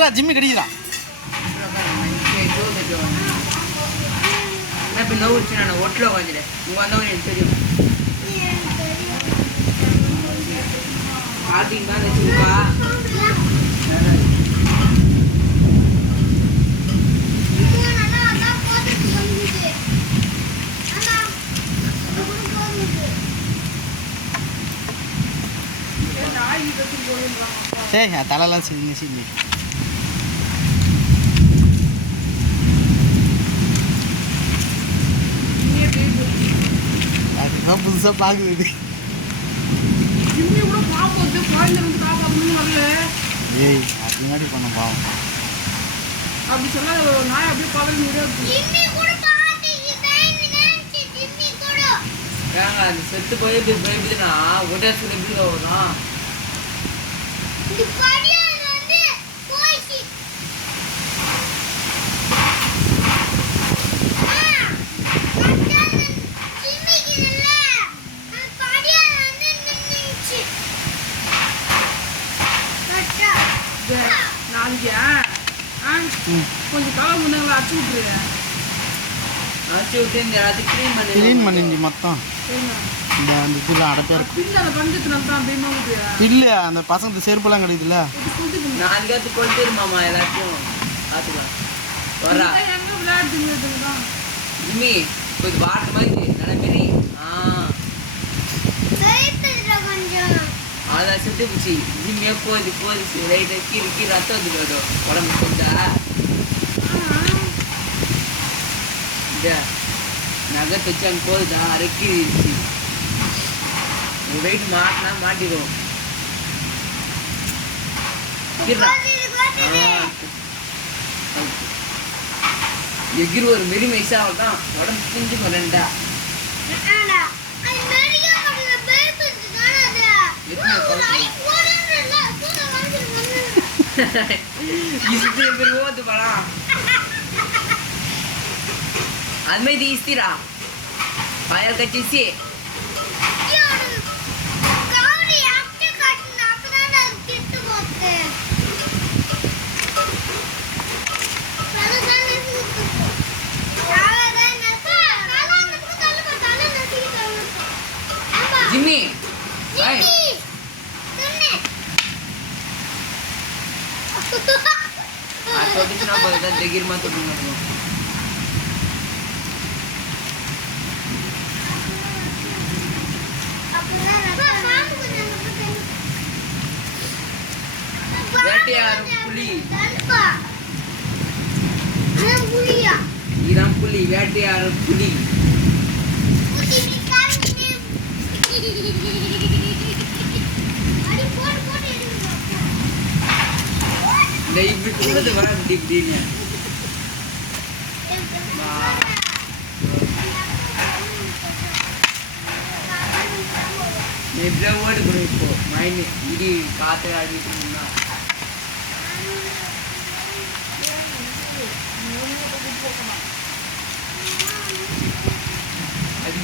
இருடா ஜிம்மி கடிக்கிறா இப்போ நோவு வச்சு நான் ஒட்டில் உட்காந்துட்டேன் உங்கள் வந்தவங்க எனக்கு தெரியும் ஆட்டிங் தான் வச்சுருப்பா ஏய் தலைலாம் சரிங்க சரி அதுதான் புதுசாக பார்க்குது ஏய் அது முன்னாடி பண்ண பாவம் அப்படி சொன்னா நாய் அப்படியே பகல் ஏங்க அது செத்து போய் இப்படி பயப்படுதுன்னா ஒரே சொல்லி எப்படி வரும் நாளைக்கு கொஞ்சம் காலம் முன்னாடி அடிச்சு விட்டுரு அடிச்சு விட்டு இந்த எல்லாத்தையும் க்ளீன் பண்ணிங்க மொத்தம் இந்த அந்த இதெல்லாம் அடைப்பேர் இல்லை அந்த பசங்க செருப்பெல்லாம் கிடைக்குதுல்ல நாளைக்கு கொளுத்திருமாமா எல்லாத்தையும் பார்த்துக்கலாம் வரா ஜிம்மி கொஞ்சம் வாட்டர் மாதிரி நல்ல மாரி அதான் சுட்டு போச்சு ஜிம்மியா போகுது லைட்டாக கீழே ரத்தம் வந்துட்டு வரும் உடம்பு கொஞ்சா நகை வச்சு அங்கே போகுதா அரைக்கிடுச்சு வெயிட் மாட்டினா மாட்டிடும் எகிர் ஒரு மெரி மைஸாக தான் உடம்பு பிஞ்சு மரண்டா ஓத்து படம் அது மாதிரி இஸ்திரா பயல் கட்சி ஜிம்மி தொட்டுச்சுன்னா போதுதான் திகிரமா தொட்டுங்க வேட்டையாடும் புலி இதான் புலி வேட்டையாடும் புலி இப்படி சொல்றது வர இப்படின்னு எப்படியா ஓடு கூட இப்போ மைண்ட் இடி காற்று ஆடிட்டு இருந்தா அது